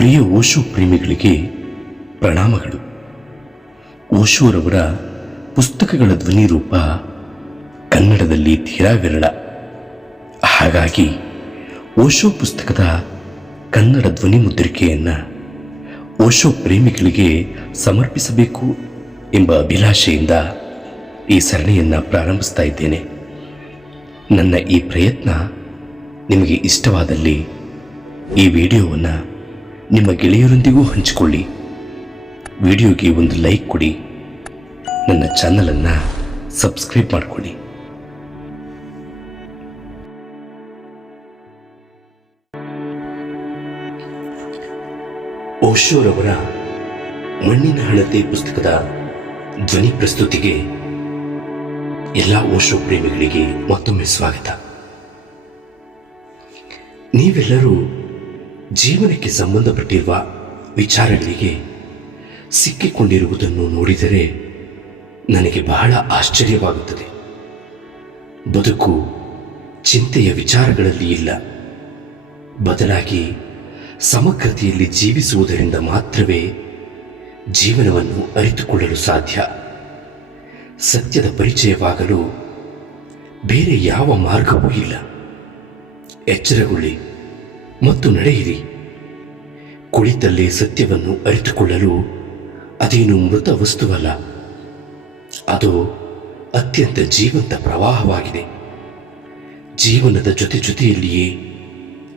ಪ್ರಿಯ ಓಶು ಪ್ರೇಮಿಗಳಿಗೆ ಪ್ರಣಾಮಗಳು. ಓಶೋರವರ ಪುಸ್ತಕಗಳ ಧ್ವನಿ ರೂಪ ಕನ್ನಡದಲ್ಲಿ ತೀರಾ ವಿರಳ ಹಾಗಾಗಿ ಓಶೋ ಪುಸ್ತಕದ ಕನ್ನಡ ಧ್ವನಿ ಮುದ್ರಿಕೆಯನ್ನು ಓಶೋ ಪ್ರೇಮಿಗಳಿಗೆ ಸಮರ್ಪಿಸಬೇಕು ಎಂಬ ಅಭಿಲಾಷೆಯಿಂದ ಈ ಸರಣಿಯನ್ನು ಪ್ರಾರಂಭಿಸ್ತಾ ಇದ್ದೇನೆ. ನನ್ನ ಈ ಪ್ರಯತ್ನ ನಿಮಗೆ ಇಷ್ಟವಾದಲ್ಲಿ ಈ ವಿಡಿಯೋವನ್ನು ನಿಮ್ಮ ಗೆಳೆಯರೊಂದಿಗೂ ಹಂಚಿಕೊಳ್ಳಿ. ವಿಡಿಯೋಗೆ ಒಂದು ಲೈಕ್ ಕೊಡಿ. ನನ್ನ ಚಾನಲನ್ನು ಸಬ್ಸ್ಕ್ರೈಬ್ ಮಾಡಿಕೊಳ್ಳಿ. ಓಶೋರವರ ಮಣ್ಣಿನ ಹಳತೆ ಪುಸ್ತಕದ ಧ್ವನಿ ಪ್ರಸ್ತುತಿಗೆ ಎಲ್ಲ ಓಶೋ ಪ್ರೇಮಿಗಳಿಗೆ ಮತ್ತೊಮ್ಮೆ ಸ್ವಾಗತ. ನೀವೆಲ್ಲರೂ ಜೀವನಕ್ಕೆ ಸಂಬಂಧಪಟ್ಟಿರುವ ವಿಚಾರಗಳಿಗೆ ಸಿಕ್ಕಿಕೊಂಡಿರುವುದನ್ನು ನೋಡಿದರೆ ನನಗೆ ಬಹಳ ಆಶ್ಚರ್ಯವಾಗುತ್ತದೆ. ಬದುಕು ಚಿಂತೆಯ ವಿಚಾರಗಳಲ್ಲಿ ಇಲ್ಲ. ಬದಲಾಗಿ ಸಮಗ್ರತೆಯಲ್ಲಿ ಜೀವಿಸುವುದರಿಂದ ಮಾತ್ರವೇ ಜೀವನವನ್ನು ಅರಿತುಕೊಳ್ಳಲು ಸಾಧ್ಯ. ಸತ್ಯದ ಪರಿಚಯವಾಗಲು ಬೇರೆ ಯಾವ ಮಾರ್ಗವೂ ಇಲ್ಲ. ಎಚ್ಚರಗೊಳ್ಳಿ. ಮತ್ತು ನಡೆಯಿರಿ. ಕುಳಿತಲ್ಲೇ ಸತ್ಯವನ್ನು ಅರಿತುಕೊಳ್ಳಲು ಅದೇನು ಮೃತ ವಸ್ತುವಲ್ಲ. ಅದು ಅತ್ಯಂತ ಜೀವಂತ ಪ್ರವಾಹವಾಗಿದೆ. ಜೀವನದ ಜೊತೆ ಜೊತೆಯಲ್ಲಿಯೇ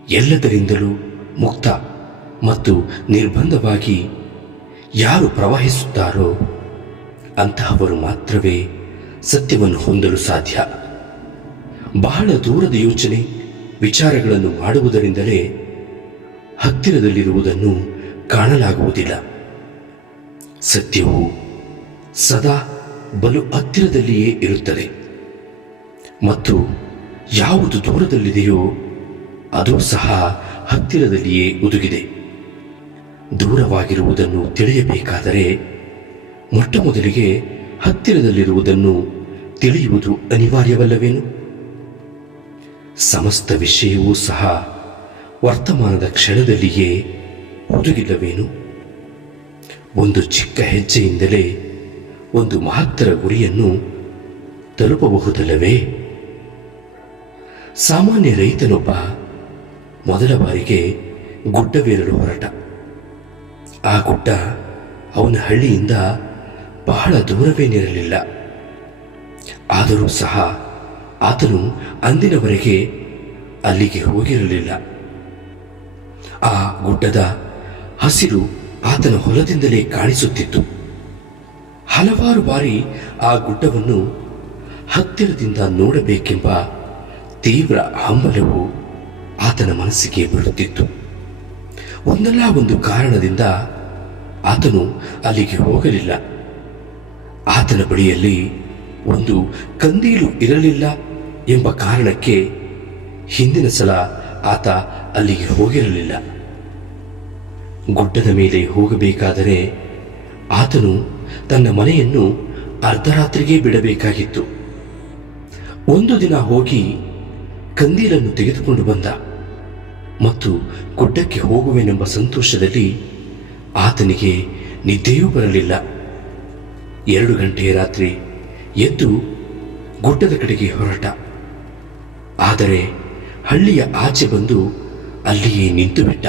ಎಲ್ಲದರಿಂದಲೂ ಮುಕ್ತ ಮತ್ತು ನಿರ್ಬಂಧವಾಗಿ ಯಾರು ಪ್ರವಹಿಸುತ್ತಾರೋ ಅಂತಹವರು ಮಾತ್ರವೇ ಸತ್ಯವನ್ನು ಹೊಂದಲು ಸಾಧ್ಯ. ಬಹಳ ದೂರದ ಯೋಚನೆ, ವಿಚಾರಗಳನ್ನು ಮಾಡುವುದರಿಂದಲೇ ಹತ್ತಿರದಲ್ಲಿರುವುದನ್ನು ಕಾಣಲಾಗುವುದಿಲ್ಲ. ಸತ್ಯವು ಸದಾ ಬಲು ಹತ್ತಿರದಲ್ಲಿಯೇ ಇರುತ್ತದೆ. ಮತ್ತು ಯಾವುದು ದೂರದಲ್ಲಿದೆಯೋ ಅದು ಸಹ ಹತ್ತಿರದಲ್ಲಿಯೇ ಉದುಗಿದೆ ದೂರವಾಗಿರುವುದನ್ನು ತಿಳಿಯಬೇಕಾದರೆ ಮೊಟ್ಟ ಮೊದಲಿಗೆ ಹತ್ತಿರದಲ್ಲಿರುವುದನ್ನು ತಿಳಿಯುವುದು ಅನಿವಾರ್ಯವಲ್ಲವೇನು? ಸಮಸ್ತ ವಿಷಯವೂ ಸಹ ವರ್ತಮಾನದ ಕ್ಷಣದಲ್ಲಿಯೇ ಹುದುಗಿಲ್ಲವೇನು? ಒಂದು ಚಿಕ್ಕ ಹೆಜ್ಜೆಯಿಂದಲೇ ಒಂದು ಮಹತ್ತರ ಗುರಿಯನ್ನು ತಲುಪಬಹುದಲ್ಲವೇ? ಸಾಮಾನ್ಯ ರೈತನೊಬ್ಬ ಮೊದಲ ಬಾರಿಗೆ ಗುಡ್ಡವೇರಲು ಹೊರಟ. ಆ ಗುಡ್ಡ ಅವನ ಹಳ್ಳಿಯಿಂದ ಬಹಳ ದೂರವೇನಿರಲಿಲ್ಲ ಆದರೂ ಸಹ ಆತನು ಅಂದಿನವರೆಗೆ ಅಲ್ಲಿಗೆ ಹೋಗಿರಲಿಲ್ಲ. ಆ ಗುಡ್ಡದ ಹಸಿರು ಆತನ ಹೊಲದಿಂದಲೇ ಕಾಣಿಸುತ್ತಿತ್ತು. ಹಲವಾರು ಬಾರಿ ಆ ಗುಡ್ಡವನ್ನು ಹತ್ತಿರದಿಂದ ನೋಡಬೇಕೆಂಬ ತೀವ್ರ ಹಂಬಲವು ಆತನ ಮನಸ್ಸಿಗೆ ಬರುತ್ತಿತ್ತು. ಒಂದಲ್ಲ ಒಂದು ಕಾರಣದಿಂದ ಆತನು ಅಲ್ಲಿಗೆ ಹೋಗಲಿಲ್ಲ. ಆತನ ಬಳಿಯಲ್ಲಿ ಒಂದು ಕಂದೀಲು ಇರಲಿಲ್ಲ ಎಂಬ ಕಾರಣಕ್ಕೆ ಹಿಂದಿನ ಸಲ ಆತ ಅಲ್ಲಿಗೆ ಹೋಗಿರಲಿಲ್ಲ. ಗುಡ್ಡದ ಮೇಲೆ ಹೋಗಬೇಕಾದರೆ ಆತನು ತನ್ನ ಮನೆಯನ್ನು ಅರ್ಧರಾತ್ರಿಗೆ ಬಿಡಬೇಕಾಗಿತ್ತು. ಒಂದು ದಿನ ಹೋಗಿ ಕಂದೀಲನ್ನು ತೆಗೆದುಕೊಂಡು ಬಂದ ಮತ್ತು ಗುಡ್ಡಕ್ಕೆ ಹೋಗುವೆನೆಂಬ ಸಂತೋಷದಲ್ಲಿ ಆತನಿಗೆ ನಿದ್ದೆಯೂ ಬರಲಿಲ್ಲ. ಎರಡು ಗಂಟೆಯ ರಾತ್ರಿ ಎದ್ದು ಗುಡ್ಡದ ಕಡೆಗೆ ಹೊರಟ. ಆದರೆ ಹಳ್ಳಿಯ ಆಚೆ ಬಂದು ಅಲ್ಲಿಯೇ ನಿಂತು ಬಿಟ್ಟ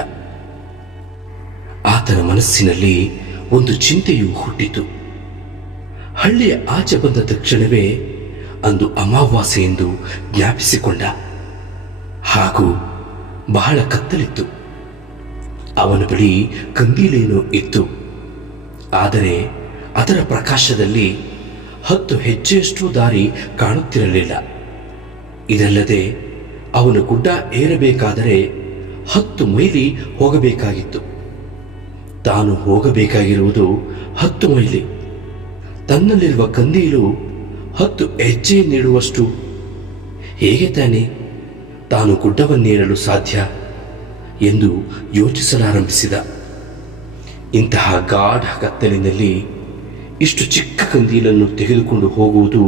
ಆತನ ಮನಸ್ಸಿನಲ್ಲಿ ಒಂದು ಚಿಂತೆಯು ಹುಟ್ಟಿತು. ಹಳ್ಳಿಯ ಆಚೆ ಬಂದ ತಕ್ಷಣವೇ ಅಂದು ಅಮಾವಾಸ್ಯೆ ಎಂದು ಜ್ಞಾಪಿಸಿಕೊಂಡ. ಹಾಗೂ ಬಹಳ ಕತ್ತಲಿತ್ತು. ಅವನ ಬಳಿ ಕಂದೀಲೇನೋ ಇತ್ತು. ಆದರೆ ಅದರ ಪ್ರಕಾಶದಲ್ಲಿ ಹತ್ತು ಹೆಜ್ಜೆಯಷ್ಟು ದಾರಿ ಕಾಣುತ್ತಿರಲಿಲ್ಲ. ಇದಲ್ಲದೆ ಅವನು ಗುಡ್ಡ ಏರಬೇಕಾದರೆ ಹತ್ತು ಮೈಲಿ ಹೋಗಬೇಕಾಗಿತ್ತು. ತಾನು ಹೋಗಬೇಕಾಗಿರುವುದು ಹತ್ತು ಮೈಲಿ. ತನ್ನಲ್ಲಿರುವ ಕಂದೀಲು ಹತ್ತು ಹೆಜ್ಜೆ ನೀಡುವಷ್ಟು. ಹೇಗೆ ತಾನೆ? ತಾನು ಗುಡ್ಡವನ್ನೇರಲು ಸಾಧ್ಯ? ಎಂದು ಯೋಚಿಸಲಾರಂಭಿಸಿದ. ಇಂತಹ ಗಾಢ ಕತ್ತಲಿನಲ್ಲಿ ಇಷ್ಟು ಚಿಕ್ಕ ಕಂದೀಲನ್ನು ತೆಗೆದುಕೊಂಡು ಹೋಗುವುದು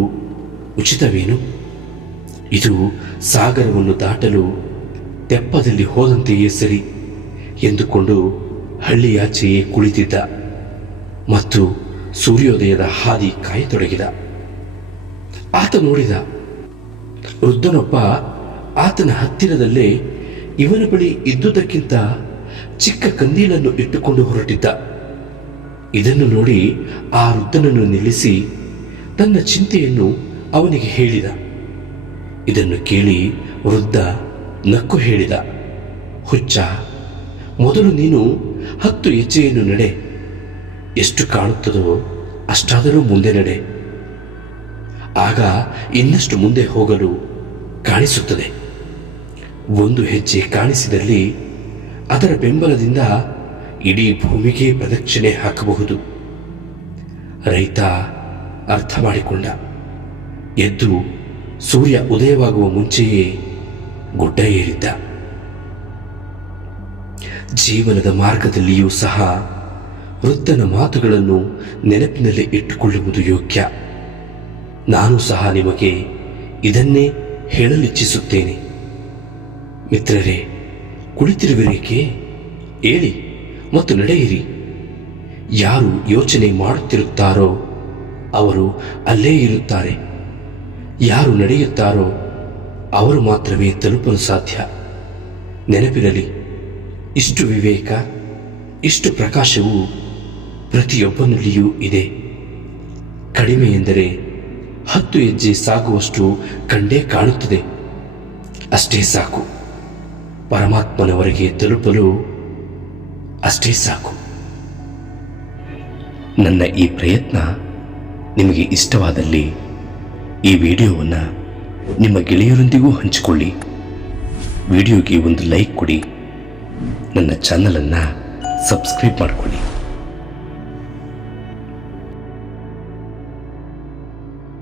ಉಚಿತವೇನು? ಇದು ಸಾಗರವನ್ನು ದಾಟಲು ತೆಪ್ಪದಲ್ಲಿ ಹೋದಂತೆಯೇ ಸರಿ ಎಂದುಕೊಂಡು ಹಳ್ಳಿಯಾಚೆಯೇ ಕುಳಿತಿದ್ದ ಮತ್ತು ಸೂರ್ಯೋದಯದ ಹಾದಿ ಕಾಯತೊಡಗಿದ. ಆತ ನೋಡಿದ ವೃದ್ಧನೊಬ್ಬ ಆತನ ಹತ್ತಿರದಲ್ಲೇ ಇವನ ಬಳಿ ಇದ್ದುದಕ್ಕಿಂತ ಚಿಕ್ಕ ಕಂದೀಲನ್ನು ಇಟ್ಟುಕೊಂಡು ಹೊರಟಿದ್ದ. ಇದನ್ನು ನೋಡಿ ಆ ವೃದ್ಧನನ್ನು ನಿಲ್ಲಿಸಿ ತನ್ನ ಚಿಂತೆಯನ್ನು ಅವನಿಗೆ ಹೇಳಿದ. ಇದನ್ನು ಕೇಳಿ ವೃದ್ಧ ನಕ್ಕು ಹೇಳಿದ, ಹುಚ್ಚ, ಮೊದಲು ನೀನು ಹತ್ತು ಹೆಜ್ಜೆಯನ್ನು ನಡೆ. ಎಷ್ಟು ಕಾಣುತ್ತದೋ ಅಷ್ಟಾದರೂ ಮುಂದೆ ನಡೆ. ಆಗ ಇನ್ನಷ್ಟು ಮುಂದೆ ಹೋಗಲು ಕಾಣಿಸುತ್ತದೆ. ಒಂದು ಹೆಜ್ಜೆ ಕಾಣಿಸಿದಲ್ಲಿ ಅದರ ಬೆಂಬಲದಿಂದ ಇಡೀ ಭೂಮಿಗೆ ಪ್ರದಕ್ಷಿಣೆ ಹಾಕಬಹುದು. ರೈತ ಅರ್ಥ ಮಾಡಿಕೊಂಡ. ಎದ್ದು ಸೂರ್ಯ ಉದಯವಾಗುವ ಮುಂಚೆಯೇ ಗುಡ್ಡ ಏರಿದ್ದ. ಜೀವನದ ಮಾರ್ಗದಲ್ಲಿಯೂ ಸಹ ವೃದ್ಧನ ಮಾತುಗಳನ್ನು ನೆನಪಿನಲ್ಲಿ ಇಟ್ಟುಕೊಳ್ಳುವುದು ಯೋಗ್ಯ. ನಾನು ಸಹ ನಿಮಗೆ ಇದನ್ನೇ ಹೇಳಲಿಚ್ಛಿಸುತ್ತೇನೆ. ಮಿತ್ರರೇ, ಕುಳಿತಿರುವಿರೇಕೆ? ಏಳಿ ಮತ್ತು ನಡೆಯಿರಿ. ಯಾರು ಯೋಚನೆ ಮಾಡುತ್ತಿರುತ್ತಾರೋ ಅವರು ಅಲ್ಲೇ ಇರುತ್ತಾರೆ. ಯಾರು ನಡೆಯುತ್ತಾರೋ ಅವರು ಮಾತ್ರವೇ ತಲುಪಲು ಸಾಧ್ಯ. ನೆನಪಿರಲಿ ಇಷ್ಟು ವಿವೇಕ, ಇಷ್ಟು ಪ್ರಕಾಶವು ಪ್ರತಿಯೊಬ್ಬನಲ್ಲಿಯೂ ಇದೆ. ಕಡಿಮೆ ಎಂದರೆ ಹತ್ತು ಹೆಜ್ಜೆ ಸಾಗುವಷ್ಟು ಕಂಡೇ ಕಾಣುತ್ತದೆ. ಅಷ್ಟೇ ಸಾಕು. ಪರಮಾತ್ಮನವರೆಗೆ ತಲುಪಲು ಅಷ್ಟೇ ಸಾಕು. ನನ್ನ ಈ ಪ್ರಯತ್ನ ನಿಮಗೆ ಇಷ್ಟವಾದಲ್ಲಿ ಈ ವಿಡಿಯೋವನ್ನು ನಿಮ್ಮ ಗೆಳೆಯರೊಂದಿಗೂ ಹಂಚಿಕೊಳ್ಳಿ. ವಿಡಿಯೋಗೆ ಒಂದು ಲೈಕ್ ಕೊಡಿ. ನನ್ನ ಚಾನಲನ್ನು ಸಬ್ಸ್ಕ್ರೈಬ್ ಮಾಡಿಕೊಳ್ಳಿ.